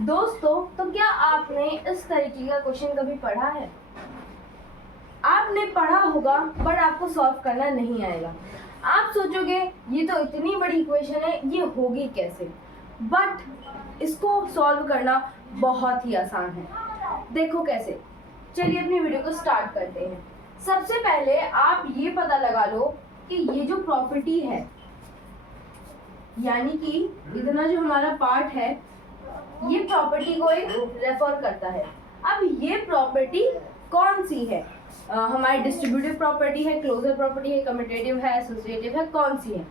दोस्तों, तो क्या आपने इस तरीके का क्वेश्चन कभी पढ़ा है? आपने पढ़ा होगा बट आपको सॉल्व करना नहीं आएगा। आप सोचोगे ये तो इतनी बड़ी इक्वेशन है, ये होगी कैसे? बट इसको सॉल्व करना बहुत ही आसान है। देखो कैसे। चलिए अपनी वीडियो को स्टार्ट करते हैं। सबसे पहले आप ये पता लगा लो कि ये जो प्रॉपर्टी है, यानी कि इतना जो हमारा पार्ट है, ये प्रॉपर्टी को एक रेफर करता है। अब ये प्रॉपर्टी कौन सी है? हमारी डिस्ट्रीब्यूटिव प्रॉपर्टी है, क्लोजर प्रॉपर्टी है, कम्यूटेटिव है, एसोसिएटिव है, कौन सी है?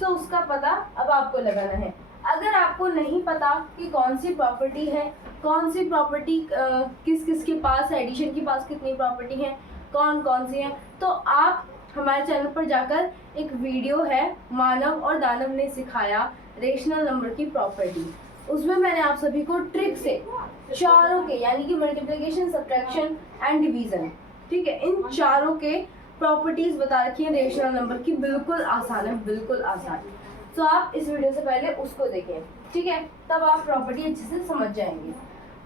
तो उसका पता अब आपको लगाना है। अगर आपको नहीं पता कि कौन सी प्रॉपर्टी है, कौन सी प्रॉपर्टी किस किस के पास है, एडिशन के पास कितनी प्रॉपर्टी है, कौन कौन सी है, तो आप हमारे चैनल पर जाकर एक वीडियो है मानव और दानव ने सिखाया रेशनल नंबर की प्रॉपर्टी, उसमें मैंने आप सभी को ट्रिक से चारों के, यानी कि मल्टीप्लिकेशन, सब्ट्रैक्शन एंड डिवीजन, ठीक है, इन चारों के प्रॉपर्टीज बता रखी है रेशनल नंबर की। बिल्कुल आसान है, बिल्कुल आसान। तो आप इस वीडियो से पहले उसको देखें, ठीक है, तब आप प्रॉपर्टी अच्छे से समझ जाएंगे।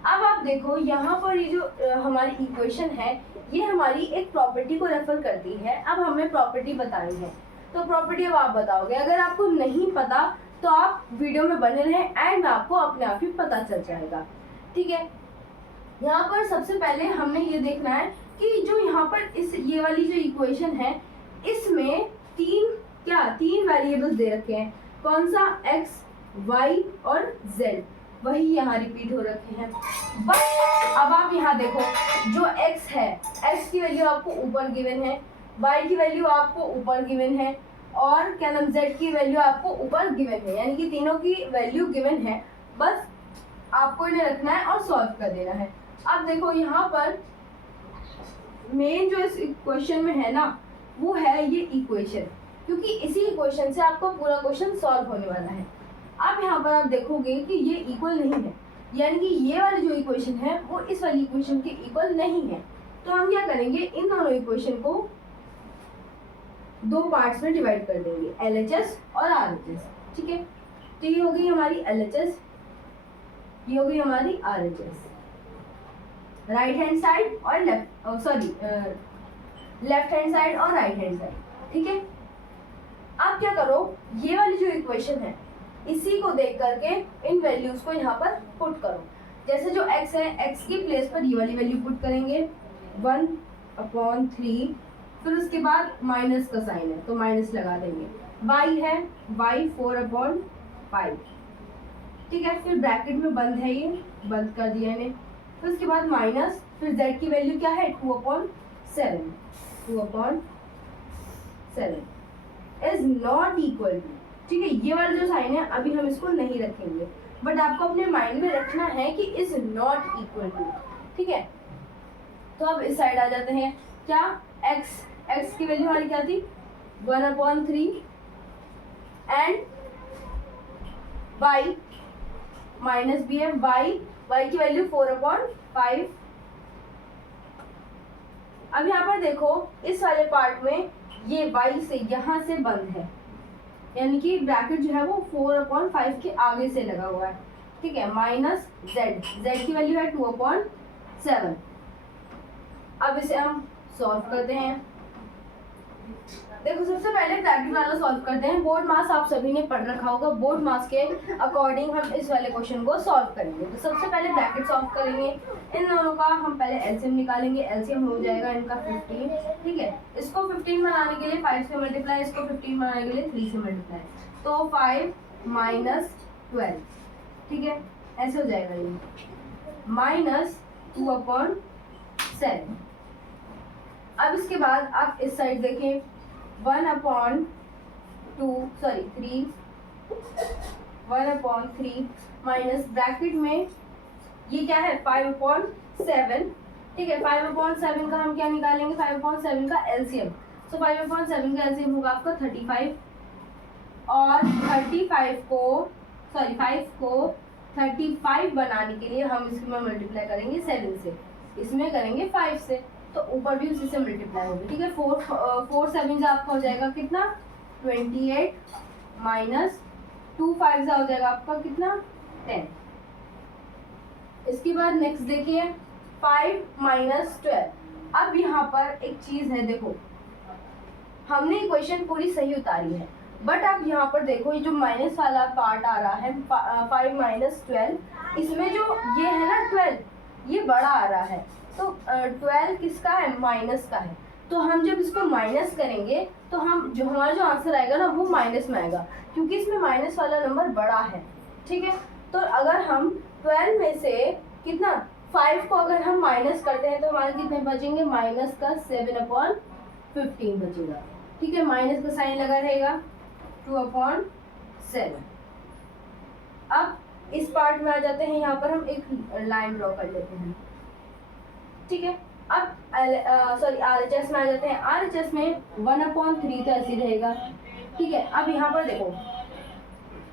अब आप देखो यहाँ पर ये जो हमारी इक्वेशन है, ये हमारी एक प्रॉपर्टी को रेफर करती है। अब हमें प्रॉपर्टी बतानी है, तो प्रॉपर्टी अब आप बताओगे। अगर आपको नहीं पता तो आप वीडियो में बने रहें, एंड में आपको अपने आप ही पता चल जाएगा, ठीक है। यहाँ पर सबसे पहले हमने ये देखना है कि जो यहाँ पर ये वाली जो इक्वेशन है, इसमें तीन वेरिएबल्स दे रखे हैं। कौन सा? x, y और z, वही यहाँ रिपीट हो रखे हैं। बट अब आप यहाँ देखो, जो x है, x की वैल्यू आपको ऊपर गिवन है, y की वैल्यू आपको ऊपर गिवन है, और क्या नाम, z की वैल्यू आपको ऊपर गिवन है, यानी कि तीनों की वैल्यू गिवन है। बस आपको इन्हें रखना है और सॉल्व कर देना है। अब देखो यहाँ पर मेन जो इस इक्वेशन में है ना, वो है ये इक्वेशन, क्योंकि इसी इक्वेशन से आपको पूरा क्वेश्चन सॉल्व होने वाला है। अब यहाँ पर आप देखोगे कि ये इक्वल नहीं है, यानी कि ये वाली जो इक्वेशन है वो इस वाली इक्वेशन के इक्वल नहीं है। तो हम क्या करेंगे, इन दोनों इक्वेशन को दो पार्ट्स में डिवाइड कर देंगे, LHS और RHS, ठीक है। तो ये हो गई हमारी LHS, ये हो गई हमारी RHS, राइट हैंड साइड और लेफ्ट हैंड साइड और राइट हैंड साइड, ठीक है। अब क्या करो, ये वाली जो इक्वेशन है, इसी को देख करके इन वैल्यूज को यहाँ पर पुट करो। जैसे जो x है, x की प्लेस पर ये वाली वैल्यू पुट करेंगे 1/3, फिर उसके बाद माइनस का साइन है तो माइनस लगा देंगे। y है, y 4/5, ठीक है। फिर ब्रैकेट में बंद है, ये बंद कर दिया इन्हें। फिर उसके बाद माइनस, फिर z की वैल्यू क्या है, 2/7 इज नॉट इक्वल टू, ठीक है। ये वाला जो साइन है अभी हम इसको नहीं रखेंगे, बट आपको अपने माइंड में रखना है कि इज नॉट इक्वल टू, ठीक है। तो अब इस साइड आ जाते हैं। क्या? x की वैल्यू हमारी क्या थी, 1/3, एंड y माइनस भी है, y की वैल्यू 4/5। अब यहाँ पर देखो, इस वाले पार्ट में ये y से यहाँ से बंद है, यानी कि ब्रैकेट जो है वो 4/5 के आगे से लगा हुआ है, ठीक है। माइनस z की वैल्यू है 2/7। अब इसे हम सॉल्व करते हैं। देखो, सबसे पहले ब्रैकेट वाला सॉल्व करते हैं। बोर्ड मास आप सभी ने पढ़ रखा होगा, बोर्ड मास के अकॉर्डिंग हम इस वाले क्वेश्चन को सॉल्व करेंगे। तो सबसे पहले ब्रैकेट सॉल्व करेंगे। इन दोनों का हम पहले एलसीएम निकालेंगे। एलसीएम हो जाएगा इनका 15, ठीक है। इसको 15 बनाने के लिए 5 से मल्टीप्लाई, इसको 15 बनाने के लिए 3 से मल्टीप्लाई, तो 5 - 12, ठीक है, ऐसे हो जाएगा ये, माइनस 2/7। अब इसके बाद आप इस साइड देखें, 1/3 माइनस ब्रैकेट में ये क्या है, 5/7, ठीक है। 5/7 का हम क्या निकालेंगे, 5/7 का एलसीएम। तो 5/7 का एलसीएम होगा आपका 35, और 5 को 35 बनाने के लिए हम इसमें मल्टीप्लाई करेंगे 7 से, इसमें करेंगे 5 से, तो ऊपर भी उसी से मल्टीप्लाई होगी, ठीक है। 4 7 आपका हो जाएगा कितना, 28, माइनस 2 5 हो जाएगा आपका कितना, 10। इसके बाद नेक्स्ट देखिए 5 माइनस 12। अब यहाँ पर एक चीज है, देखो हमने इक्वेशन पूरी सही उतारी है, बट अब यहाँ पर देखो ये जो माइनस वाला पार्ट आ रहा है 5 माइनस 12, इसमें जो ये है ना 12, ये बड़ा आ रहा है, तो 12 किसका है, माइनस का है। तो हम जब इसको माइनस करेंगे तो हम जो हमारा जो आंसर आएगा ना वो माइनस में आएगा, क्योंकि इसमें माइनस वाला नंबर बड़ा है। ठीक है, तो अगर हम 12 में से कितना 5 को अगर हम माइनस करते हैं तो हमारे कितने बचेंगे, माइनस का 7/15 बचेगा। ठीक है, माइनस का साइन लगा रहेगा 2/7। अब इस पार्ट में आ जाते हैं, यहाँ पर हम एक लाइन ड्रॉ कर लेते हैं। ठीक है, अब RHS में आ जाते हैं। RHS में 1/3 तो ऐसे रहेगा। ठीक है, अब यहाँ पर देखो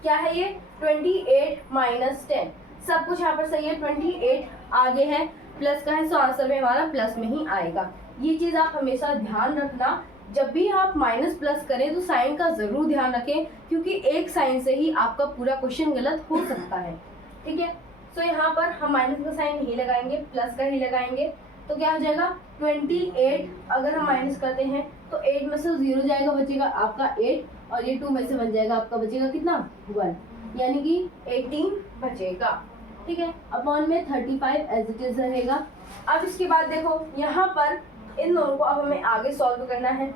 क्या है ये 28 माइनस 10, सब कुछ यहाँ पर सही है, 28 आगे है, प्लस का है, सो आंसर में हमारा प्लस में ही आएगा। ये चीज आप हमेशा ध्यान रखना, जब भी आप माइनस प्लस करें तो साइन का जरूर ध्यान रखें, क्योंकि एक साइन से ही आपका पूरा क्वेश्चन गलत हो सकता है। ठीक है, सो यहाँ पर हम माइनस का साइन नहीं लगाएंगे, प्लस का ही लगाएंगे। तो क्या हो जाएगा 28, अगर हम माइनस करते हैं तो 8 में से 0 जाएगा, बचेगा आपका 8, और ये 2 में से बन जाएगा आपका, बचेगा कितना 1, यानी कि 18 बचेगा। ठीक है, अपॉन में 35 एज इट इज रहेगा। अब इसके बाद देखो यहाँ पर इन दोनों को अब हमें आगे सॉल्व करना है।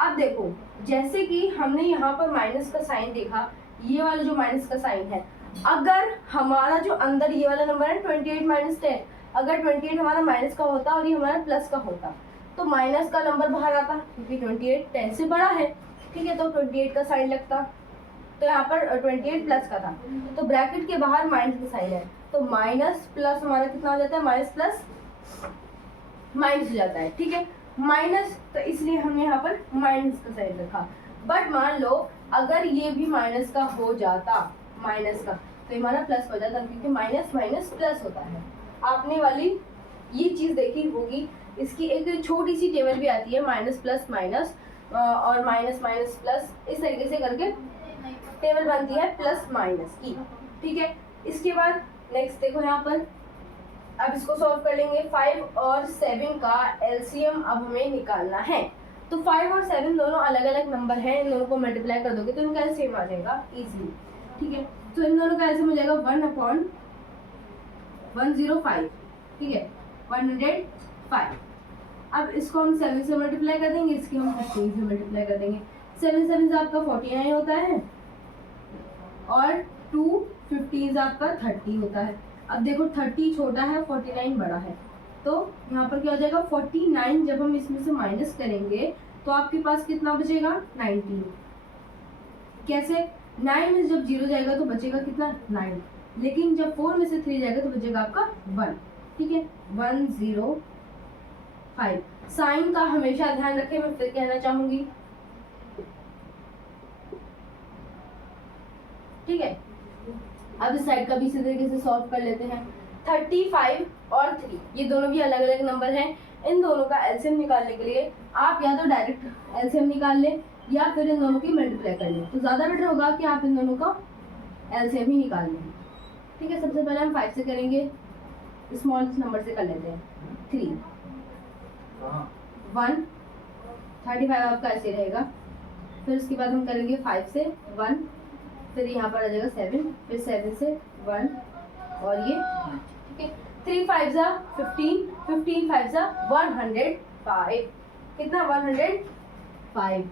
अब देखो जैसे कि हमने यहाँ पर माइनस का साइन देखा, ये वाला जो माइनस का साइन है, अगर हमारा जो अंदर ये वाला नंबर है 28 माइनस 10, अगर 28 हमारा माइनस का होता और ये हमारा प्लस का होता तो माइनस का नंबर बाहर आता, क्योंकि 28 10 से बड़ा है। ठीक है, तो 28 का साइन लगता, तो यहाँ पर 28 प्लस का था, तो ब्रैकेट के बाहर माइनस का साइन है, तो माइनस प्लस हमारा कितना हो जाता है, माइनस प्लस माइनस हो जाता है। ठीक है, माइनस, तो इसलिए हमने यहाँ पर माइनस का साइन रखा। बट मान लो अगर ये भी माइनस का हो जाता, माइनस का, तो हमारा प्लस हो जाता, क्योंकि माइनस माइनस प्लस होता है। आपने वाली ये चीज़ देखी होगी, इसकी एक छोटी सी टेबल भी आती है, माइनस प्लस माइनस और माइनस माइनस प्लस, इस तरीके से करके टेबल बनती है प्लस माइनस की। ठीक है, इसके बाद नेक्स्ट देखो यहाँ पर, अब इसको सॉल्व कर लेंगे। 5 और 7 का एलसीएम अब हमें निकालना है। तो 5 और 7 दोनों अलग अलग नंबर हैं, इन दोनों को मल्टीप्लाई कर दोगे तो इनका एलसीएम आ जाएगा इजीली। ठीक है, तो इन दोनों का एलसीएम हो जाएगा 1/105। ठीक है, 105। अब इसको हम 7 से मल्टीप्लाई कर देंगे, इसकी हम 15 से मल्टीप्लाई कर देंगे। 7 7 से आपका 49 होता है, और 2 15 आपका 30 होता है। अब देखो 30 छोटा है, 49 बड़ा है, तो यहाँ पर क्या हो जाएगा 49, जब हम इसमें से माइनस करेंगे तो आपके पास कितना बचेगा 19। कैसे, 9 में जब 0 जाएगा तो बचेगा कितना 9, लेकिन जब 4 में से 3 जाएगा तो बचेगा आपका 1। ठीक है, 105। साइन का हमेशा ध्यान रखें, मैं फिर कहना चाहूंगी। ठीक है, अब इस साइड का भी इसी तरीके से सॉल्व कर लेते हैं। 35 और 3 ये दोनों भी अलग अलग नंबर हैं। इन दोनों का एलसीएम निकालने के लिए आप या तो डायरेक्ट एलसीएम निकाल लें या फिर इन दोनों की मल्टीप्लाई कर लें, तो ज़्यादा बेटर होगा कि आप इन दोनों का एलसीएम ही निकाल लें। ठीक है, सबसे पहले हम 5 से करेंगे, स्मॉलेस्ट नंबर से कर लेते हैं। 3 1 35 आपका ऐसे रहेगा। फिर उसके बाद हम करेंगे 5 से 1, फिर यहाँ पर आ जाएगा 7, फिर 7 से 1 और ये। ठीक है, 3 5 जा 15, 15 5 जा 105, कितना 105।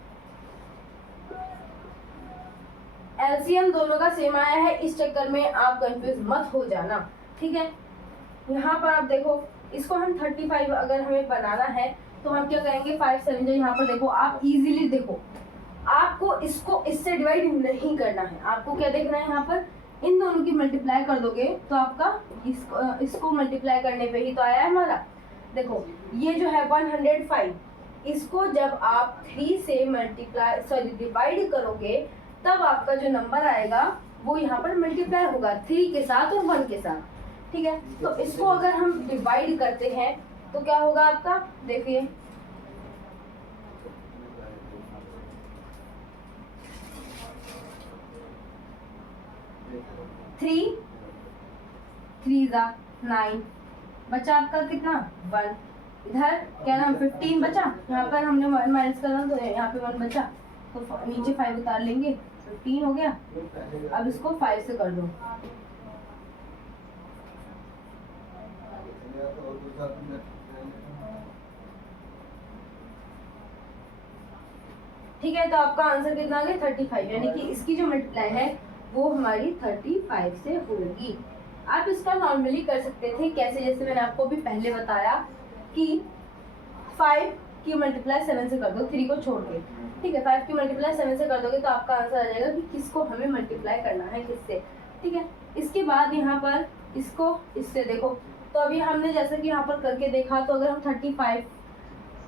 एलसीएम दोनों का सेम आया है, इस चक्कर में आप कंफ्यूज मत हो जाना। ठीक है, यहाँ पर आप देखो, इसको हम 35 अगर हमें बनाना है तो हम क्या करेंगे, 5 7 जो यहाँ पर देखो, आप इजीली देखो, आपको इसको इससे डिवाइड नहीं करना है, आपको क्या देखना है, यहाँ पर इन दोनों की मल्टीप्लाई कर दोगे तो आपका इसको मल्टीप्लाई करने पे ही तो आया है हमारा। देखो ये जो है 105, इसको जब आप 3 से डिवाइड करोगे तब आपका जो नंबर आएगा वो यहाँ पर मल्टीप्लाई होगा 3 के साथ और 1 के साथ। ठीक है, तो इसको अगर हम डिवाइड करते हैं तो क्या होगा आपका, देखिए 3 3 जा 9 बचा आपका कितना 1, इधर क्या नाम 15 बचा, यहाँ पर हमने 1 माइनस करना तो यहाँ पे 1 बचा, तो नीचे 5 उतार लेंगे, 15 हो गया। अब इसको 5 से कर दो, ठीक है। तो आपका आंसर कितना आ गया 35, यानी कि इसकी जो मल्टीप्लाई है वो हमारी 35 से होगी। आप इसका नॉर्मली कर सकते थे कैसे, जैसे मैंने आपको भी पहले बताया कि 5 की मल्टीप्लाई 7 से कर दो, 3 को छोड़ के, ठीक है। 5 की मल्टीप्लाई 7 से कर दोगे तो आपका आंसर आ जाएगा कि किसको हमें मल्टीप्लाई करना है, किससे, ठीक है। इसके बाद यहाँ पर इसको इससे देखो, तो अभी हमने जैसे कि यहाँ पर करके देखा, तो अगर हम 35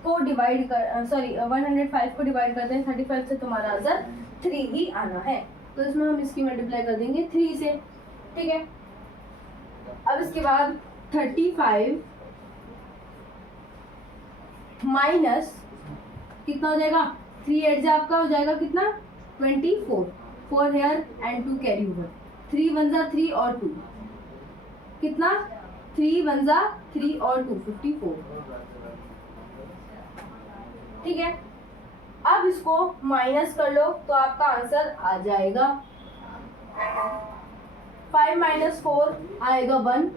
को डिवाइड कर 105 को डिवाइड करते हैं 35 से, तुम्हारा आंसर 3 ही आना है। तो इसमें हम इसकी मल्टीप्लाई कर देंगे 3 से, ठीक है। अब इसके बाद 35 माइनस कितना हो जाएगा, 3 8 से आपका हो जाएगा कितना 24, 4 हेयर एंड 2 कैरी ओवर, 3 1 जा 3 और 2 कितना 3 1 जा 3 और 2 54, ठीक है। अब इसको माइनस कर लो तो आपका आंसर आ जाएगा 5 माइनस 4 आएगा 1,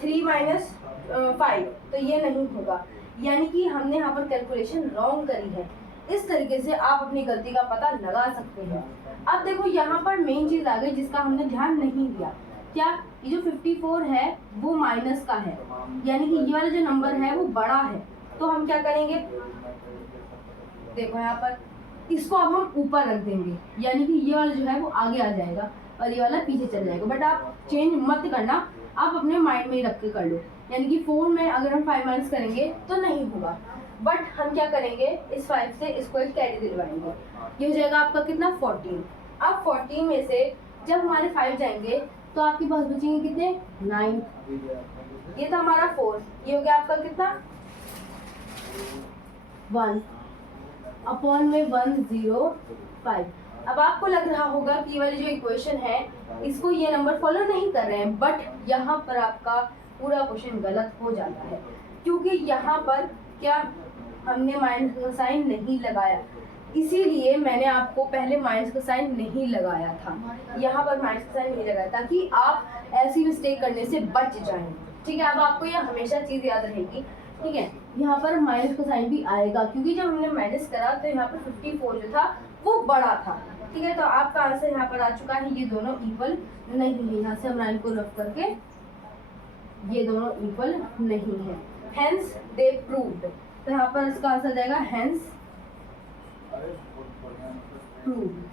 3 माइनस 5, तो ये नहीं होगा, यानी कि हमने यहाँ पर कैलकुलेशन रॉन्ग करी है। इस तरीके से आप अपनी गलती का पता लगा सकते हैं। अब देखो यहाँ पर मेन चीज़ आ गई जिसका हमने ध्यान नहीं दिया, क्या ये जो 54 है वो माइनस का है, यानी कि ये वाला जो नंबर है वो बड़ा है। तो हम क्या करेंगे, देखो यहाँ पर इसको अब हम ऊपर रख देंगे, यानी कि ये वाला जो है वो आगे आ जाएगा और ये वाला पीछे चल जाएगा। बट आप चेंज मत करना, आप अपने माइंड में ही रख के कर लो, यानी कि 4 में अगर हम 5 माइनस करेंगे तो नहीं होगा, बट हम क्या करेंगे इस 5 से इसको एक कैरी दिलवाएंगे, ये हो जाएगा आपका कितना 14। अब 14 में से जब हमारे 5 जाएंगे तो आपके पास बचेंगे कितने 9, ये था हमारा 4, ये हो गया आपका कितना 1 अपॉन में 105। अब आपको लग रहा होगा कि ये वाली जो इक्वेशन है इसको ये नंबर फॉलो नहीं कर रहे हैं, बट यहाँ पर आपका पूरा क्वेश्चन गलत हो जाता है, क्योंकि यहाँ पर क्या हमने माइनस का साइन नहीं लगाया, इसीलिए मैंने आपको पहले माइनस का साइन नहीं लगाया था, यहाँ पर माइनस का साइन नहीं लगाया ताकि आप ऐसी मिस्टेक करने से बच जाएं, ठीक है। अब आपको यह हमेशा चीज़ याद रहेगी, ठीक है। यहाँ पर माइनस का साइन भी आएगा क्योंकि जब हमने माइनस करा तो यहाँ पर 54 जो था वो बड़ा था, ठीक है। तो आपका आंसर यहाँ पर आ चुका है, ये दोनों इक्वल नहीं है, यहाँ से हम लाइन को रफ करके ये दोनों इक्वल नहीं है, हेंस दे प्रूव्ड। तो यहाँ पर इसका आंसर जाएगा hence proved.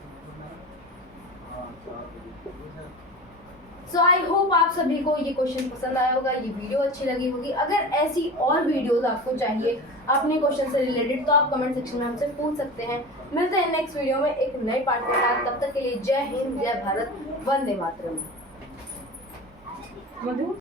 So I hope आप सभी को ये क्वेश्चन पसंद आया होगा, ये वीडियो अच्छी लगी होगी। अगर ऐसी और वीडियोस आपको चाहिए अपने क्वेश्चन से रिलेटेड तो आप कमेंट सेक्शन में हमसे पूछ सकते हैं। मिलते हैं नेक्स्ट वीडियो में एक नए पार्ट के साथ, तब तक के लिए जय हिंद, जय भारत, वंदे मातरम।